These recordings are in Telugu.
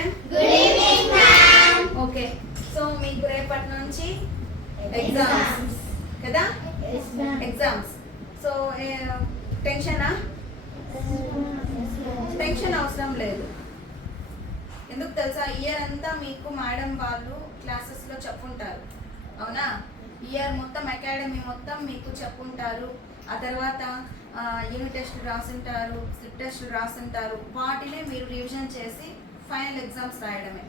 Children? Good evening ma'am. Okay, so మీకు రేపటి నుంచి ఎగ్జామ్స్ కదా? ఎగ్జామ్స్. సో టెన్షనా? టెన్షన్ అవసరం లేదు. ఎందుకు తెలుసా? ఇయర్ అంతా మీకు మేడం వాళ్ళు క్లాసెస్లో చెప్పుంటారు, అవునా? ఇయర్ మొత్తం అకాడమీ మొత్తం మీకు చెప్పుంటారు. ఆ తర్వాత యూనిట్ టెస్టులు రాసుంటారు, స్లిప్ టెస్టులు రాసుంటారు. వాటినే మీరు రివిజన్ చేసి ఫైనల్ ఎగ్జామ్స్ రాయడమే,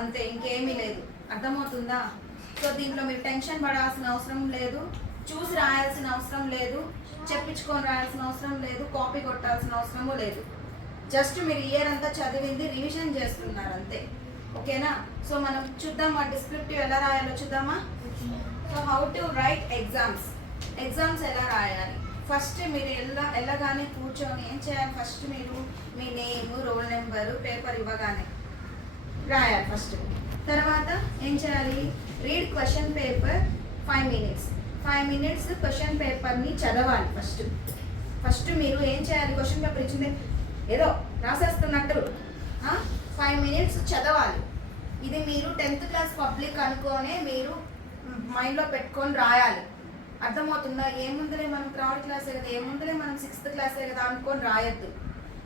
అంతే, ఇంకేమీ లేదు. అర్థమవుతుందా? సో దీంట్లో మీరు టెన్షన్ పడాల్సిన అవసరం లేదు, చూసి రాయాల్సిన అవసరం లేదు, చెప్పించుకొని రాయాల్సిన అవసరం లేదు, కాపీ కొట్టాల్సిన అవసరము లేదు. జస్ట్ మీరు ఇయర్ అంతా చదివింది రివిజన్ చేస్తున్నారు అంతే, ఓకేనా? సో మనం చూద్దాం ఆ డిస్క్రిప్టివ్ ఎలా రాయాలో చూద్దామా? So how to right exams. Exams ఎలా రాయాలి? ఫస్ట్ మీరు వెళ్ళగానే కూర్చొని ఏం చేయాలి? ఫస్ట్ మీరు మీ నేమ్, రోల్ నెంబరు, పేపర్ ఇవ్వగానే రాయాలి ఫస్ట్. తర్వాత ఏం చేయాలి? Read question paper 5 minutes. 5 minutes question పేపర్ని చదవాలి ఫస్ట్ మీరు ఏం చేయాలి? క్వశ్చన్ పేపర్ ఇచ్చింది ఏదో రాసేస్తున్నట్టు 5 minutes చదవాలి. ఇది మీరు 10th క్లాస్ పబ్లిక్ అనుకోనే మీరు మైండ్లో పెట్టుకొని రాయాలి. అర్థమవుతుందా? ఏముందలే మనం 3rd క్లాసే కదా, ఏముందలే మనం 6th క్లాసే కదా అనుకొని రాయొద్దు.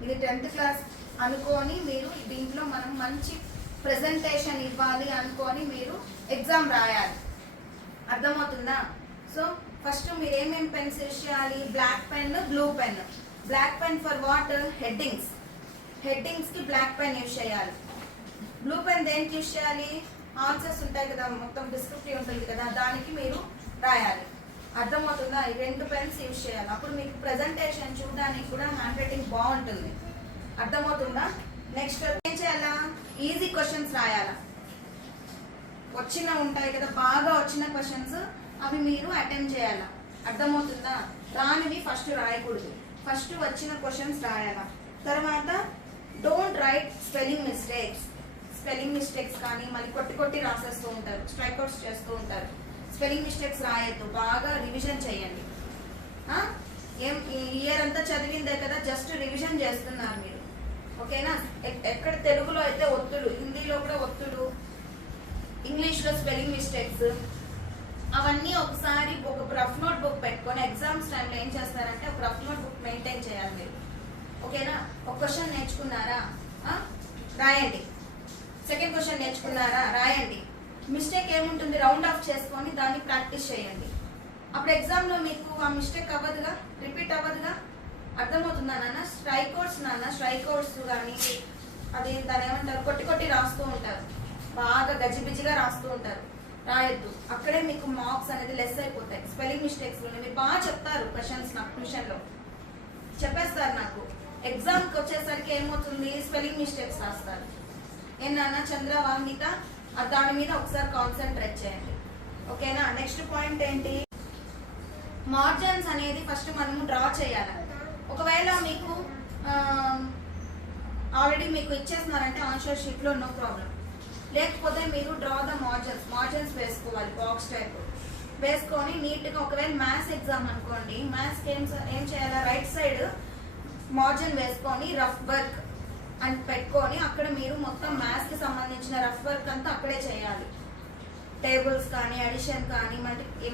ఇది 10th క్లాస్ అనుకొని మీరు దీంట్లో మనం మంచి ప్రెజెంటేషన్ ఇవ్వాలి అనుకొని మీరు ఎగ్జామ్ రాయాలి. అర్థమవుతుందా? సో ఫస్ట్ మీరు ఏమేమి పెన్స్ యూజ్ చేయాలి? Black pen, blue pen. Black pen for what? హెడ్డింగ్స్కి బ్లాక్ పెన్ యూజ్ చేయాలి. బ్లూ పెన్ దేనికి యూజ్ చేయాలి? ఆన్సర్స్ ఉంటాయి కదా, మొత్తం డిస్క్రిప్టివ్ ఉంటుంది కదా, దానికి మీరు రాయాలి. అర్థమవుతుందా? ఈ 2 పెన్స్ యూజ్ చేయాలి. అప్పుడు మీకు ప్రెజెంటేషన్ చూడడానికి కూడా హ్యాండ్ రైటింగ్ బాగుంటుంది. అర్థమవుతుందా? నెక్స్ట్ ఏం చేయాలా? ఈజీ క్వశ్చన్స్ రాయాలా. వచ్చిన ఉంటాయి కదా, బాగా వచ్చిన క్వశ్చన్స్ అవి మీరు అటెంప్ట్ చేయాలా. అర్థమవుతుందా? రానివి ఫస్ట్ రాయకూడదు, ఫస్ట్ వచ్చిన క్వశ్చన్స్ రాయాలా. తర్వాత డోంట్ రైట్ స్పెల్లింగ్ మిస్టేక్స్ కానీ మళ్ళీ కొట్టి రాసేస్తూ ఉంటారు, స్ట్రైక్అవుట్స్ చేస్తూ ఉంటారు. స్పెల్లింగ్ మిస్టేక్స్ రాయొద్దు, బాగా రివిజన్ చేయండి. ఏం ఇయర్ అంతా చదివిందే కదా, జస్ట్ రివిజన్ చేస్తున్నారు మీరు, ఓకేనా? ఎక్కడ తెలుగులో అయితే ఒత్తులు, హిందీలో కూడా ఒత్తులు, ఇంగ్లీష్లో స్పెల్లింగ్ మిస్టేక్స్, అవన్నీ ఒకసారి ఒక రఫ్ నోట్ బుక్ పెట్టుకొని ఎగ్జామ్స్ టైంలో ఏం చేస్తారంటే ఒక రఫ్ నోట్ బుక్ మెయింటైన్ చేయాలి మీరు, ఓకేనా? ఒక క్వశ్చన్ నేర్చుకున్నారా, రాయండి. సెకండ్ క్వశ్చన్ నేర్చుకున్నారా, రాయండి. మిస్టేక్ ఏముంటుంది? రౌండ్ ఆఫ్ చేసుకొని దాన్ని ప్రాక్టీస్ చేయండి. అప్పుడు ఎగ్జామ్లో మీకు ఆ మిస్టేక్ అవ్వదుగా, రిపీట్ అవ్వదుగా. అర్థమవుతుందా నాన్న? స్ట్రైక్అవుట్స్ కానీ అది దాని ఏమంటారు, కొట్టి రాస్తూ ఉంటారు, బాగా గజిబిజిగా రాస్తూ ఉంటారు, రాయొద్దు. అక్కడే మీకు మార్క్స్ అనేది లెస్ అయిపోతాయి. స్పెల్లింగ్ మిస్టేక్స్ మీరు బాగా చెప్తారు క్వశ్చన్స్, నాకు ట్యూషన్లో చెప్పేస్తారు. నాకు ఎగ్జామ్కి వచ్చేసరికి ఏమవుతుంది? స్పెల్లింగ్ మిస్టేక్స్ రాస్తారు. ఏంటన్నా చంద్ర, వాంగిత, దాని మీద ఒకసారి కాన్సన్ట్రేట్ చేయండి, ఓకేనా? నెక్స్ట్ పాయింట్ ఏంటి? మార్జిన్స్ అనేది ఫస్ట్ మనము డ్రా చేయాలి. ఒకవేళ మీకు ఆల్రెడీ మీకు ఇచ్చేస్తున్నారంటే ఆన్సర్ షీట్లో నో ప్రాబ్లం, లేకపోతే మీరు డ్రా ద మార్జిన్స్ వేసుకోవాలి. బాక్స్ టైప్ వేసుకొని నీట్గా, ఒకవేళ మ్యాథ్స్ ఎగ్జామ్ అనుకోండి, మ్యాథ్స్కి ఏం చేయాలి? రైట్ సైడ్ మార్జిన్ వేసుకొని రఫ్ వర్క్ అని పెట్టుకొని అక్కడ మీరు మొత్తం మ్యాథ్స్కి సంబంధించిన రఫ్ వర్క్ అంతా అక్కడే చేయాలి. టేబుల్స్ కానీ, అడిషన్ కానీ,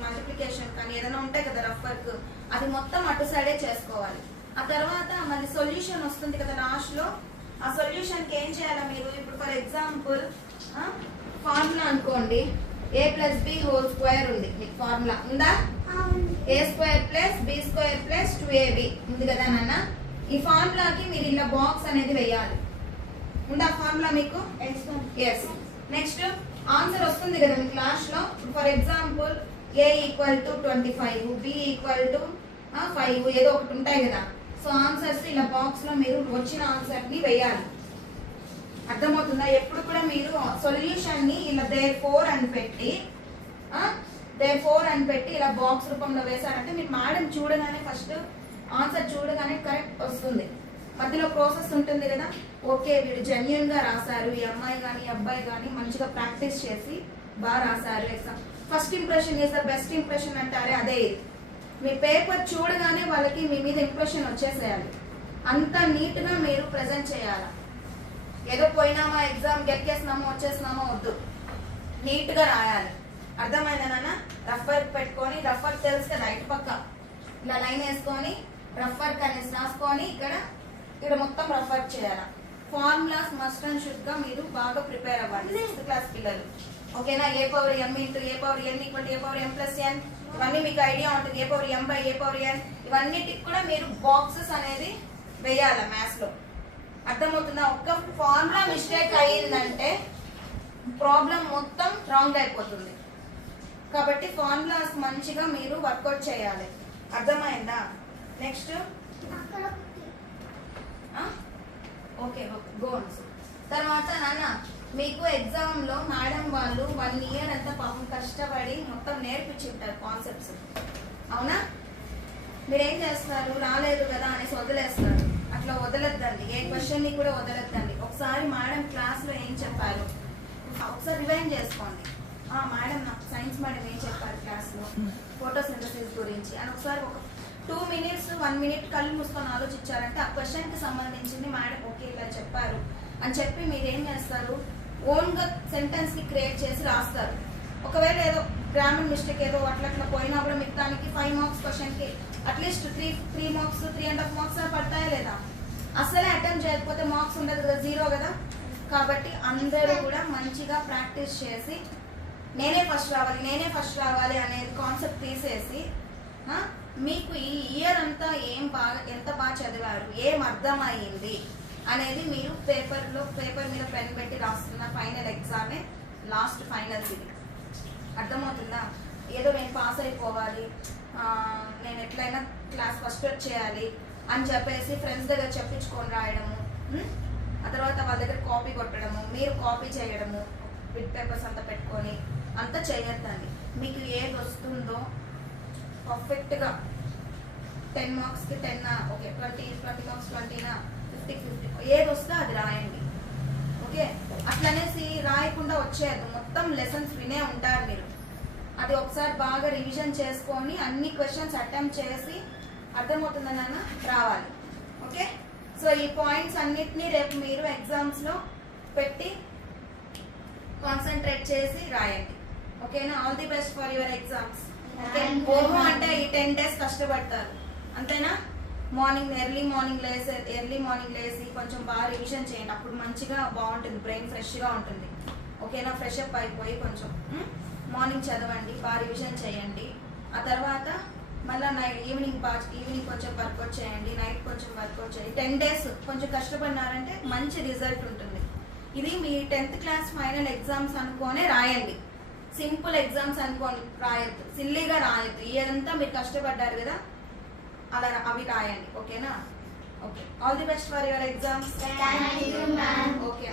మల్టిప్లికేషన్ కానీ ఏదైనా ఉంటాయి కదా రఫ్ వర్క్, అది మొత్తం అటు సైడే చేసుకోవాలి. ఆ తర్వాత మళ్ళీ సొల్యూషన్ వస్తుంది కదా లాస్ట్లో, ఆ సొల్యూషన్కి ఏం చేయాలి మీరు? ఇప్పుడు ఫర్ ఎగ్జాంపుల్ ఫార్ములా అనుకోండి, a+b² ఉంది. మీకు ఫార్ములా ఉందా? a² + b² + 2ab ఉంది కదా నాన్న. ఈ ఫార్ములాకి మీరు ఇలా బాక్స్ అనేది వేయాలి. ఉందా ఫార్ములా మీకు? ఎస్. నెక్స్ట్ ఆన్సర్ వస్తుంది కదా మీకు లాస్ట్లో. ఫర్ ఎగ్జాంపుల్ a = 25, b = 5 ఏదో ఒకటి ఉంటాయి కదా. సో ఆన్సర్స్ ఇలా బాక్స్లో మీరు వచ్చిన ఆన్సర్ని వేయాలి. అర్థమవుతుందా? ఎప్పుడు కూడా మీరు సొల్యూషన్ని ఇలా therefore అని పెట్టి ఇలా బాక్స్ రూపంలో వేశారంటే మీరు మేడం చూడగానే ఫస్ట్ ఆన్సర్ చూడగానే కరెక్ట్ వస్తుంది. మధ్యలో ప్రాసెస్ ఉంటుంది కదా, ఓకే వీడు జెన్యున్గా రాశారు, ఈ అమ్మాయి కానీ అబ్బాయి కానీ మంచిగా ప్రాక్టీస్ చేసి బాగా రాశారు exam. First impression is the best impression అంటారే, అదే. మీ పేపర్ చూడగానే వాళ్ళకి మీ మీద ఇంప్రెషన్ వచ్చేసేయాలి. అంత నీట్గా మీరు ప్రజెంట్ చేయాలి. ఏదో పోయినామా ఎగ్జామ్ గెలికేసినామా వచ్చేసినామా వద్దు, నీట్ గా రాయాలి. అర్థమైందా నాన్న? రఫ్ వర్క్ పెట్టుకొని, రఫ్ వర్క్ తెలుసు కదా, ఇటు పక్క ఇలా లైన్ వేసుకొని రఫ్ వర్క్ అనేసి రాసుకొని ఇక్కడ మొత్తం రఫ్ వర్క్ చేయాలి. ఫార్ములాస్ మస్ట్ అండ్ షుడ్ గా మీరు బాగా ప్రిపేర్ అవ్వండి 6th క్లాస్ పిల్లలు. ఓకేనా? a power m into a power n equal a power m plus n, ఇవన్నీ మీకు ఐడియా ఉంటుంది. a power m by a power n, ఇవన్నిటికి కూడా మీరు బాక్సెస్ అనేది వేయాలి మ్యాథ్స్ లో. అర్థమవుతుందా? ఒక్క ఫార్ములా మిస్టేక్ అయ్యిందంటే ప్రాబ్లం మొత్తం రాంగ్ అయిపోతుంది. కాబట్టి ఫార్ములాస్ మంచిగా మీరు వర్కౌట్ చేయాలి. అర్థమైందా? Next okay go. తర్వాత నాన్న మీకు ఎగ్జామ్ లో మేడం వాళ్ళు 1 ఇయర్ అంతా పాపం కష్టపడి మొత్తం నేర్పించుంటారు కాన్సెప్ట్స్. అవునా? మీరేం చేస్తారు, రాలేదు కదా అనేసి వదిలేస్తారు. అట్లా వదలొద్దండి, ఏ క్వశ్చన్ ని కూడా వదలొద్దండి. ఒకసారి మేడం క్లాస్ లో ఏం చెప్పారు ఒకసారి రివైండ్ చేసుకోండి. మేడం నాకు సైన్స్ మేడం ఏం చెప్పారు క్లాస్ లో ఫోటోసింథసిస్ గురించి అని ఒకసారి ఒక 2 minutes 1 minute కళ్ళు మూసుకొని ఆలోచించారంటే ఆ క్వశ్చన్ కి సంబంధించింది మేడం ఓకే ఇలా చెప్పారు అని చెప్పి మీరు ఏం చేస్తారు, ఓన్ గా సెంటెన్స్ కి క్రియేట్ చేసి రాస్తారు. ఒకవేళ ఏదో గ్రామర్ మిస్టేక్ ఏదో అట్లా పోయినా కూడా మీకు దానికి 5 marks క్వశ్చన్ కి అట్లీస్ట్ 3 marks 3.5 marks పడతాయా లేదా? అసలే అటెంప్ట్ చేయకపోతే మార్క్స్ ఉండదు కదా, 0 కదా. కాబట్టి అందరూ కూడా మంచిగా ప్రాక్టీస్ చేసి నేనే ఫస్ట్ రావాలి అనేది కాన్సెప్ట్ తీసేసి మీకు ఈ ఇయర్ అంతా ఎంత బాగా చదివారు, ఏం అర్థమయ్యింది అనేది మీరు పేపర్ మీద పెన్ పెట్టి రాస్తున్న ఫైనల్ ఎగ్జామే లాస్ట్ ఫైనల్స్. ఇది అర్థమవుతుందా? ఏదో నేను పాస్ అయిపోవాలి, నేను ఎట్లయినా క్లాస్ ఫస్ట్ వచ్చేయాలి అని చెప్పేసి ఫ్రెండ్స్ దగ్గర చెప్పించుకొని రాయడము, ఆ తర్వాత వాళ్ళ దగ్గర కాపీ కొట్టడము, మీరు కాపీ చేయడము, బిట్ పేపర్స్ అంతా పెట్టుకొని అంతా చేయొద్దండి. మీకు ఏది వస్తుందో పర్ఫెక్ట్గా 10 marks కి 10 ఓకే 20 marks 20 50 ఏది వస్తే అది రాయండి. ఓకే? అట్లనేసి రాయకుండా వచ్చేయద్దు. మొత్తం లెసన్స్ వినే ఉంటారు మీరు. అది ఒకసారి బాగా రివిజన్ చేసుకొని అన్ని క్వశ్చన్స్ అటెంప్ట్ చేసి అర్థమవుతుందా నాన్న రావాలి. ఓకే? సో ఈ పాయింట్స్ అన్నిటినీ రేపు మీరు ఎగ్జామ్స్ లో పెట్టి కాన్సన్ట్రేట్ చేసి రాయండి. ఓకేనా? All the best for your exams. Okay? ఓహో అంటే ఈ 10 days కష్టపడతారు అంతేనా? ఎర్లీ మార్నింగ్ లేసి కొంచెం బాగా రివిజన్ చేయండి. అప్పుడు మంచిగా బాగుంటుంది, బ్రెయిన్ ఫ్రెష్గా ఉంటుంది. ఓకేనా? ఫ్రెష్ అప్ అయిపోయి కొంచెం మార్నింగ్ చదవండి, బాగా రివిజన్ చేయండి. ఆ తర్వాత మళ్ళీ ఈవినింగ్ కొంచెం వర్కౌట్ చేయండి, నైట్ కొంచెం వర్కౌట్ చేయండి. 10 days కొంచెం కష్టపడినారంటే మంచి రిజల్ట్ ఉంటుంది. ఇది మీ 10th క్లాస్ ఫైనల్ ఎగ్జామ్స్ అనుకోనే రాయండి. సింపుల్ ఎగ్జామ్స్ అనుకోని రాయొద్దు, సిల్లీగా రాయొద్దు. ఇదంతా మీరు కష్టపడ్డారు కదా, అలా అవి రాయండి. ఓకేనా? Okay, all the best for your exams. Thank you, ma'am. Okay.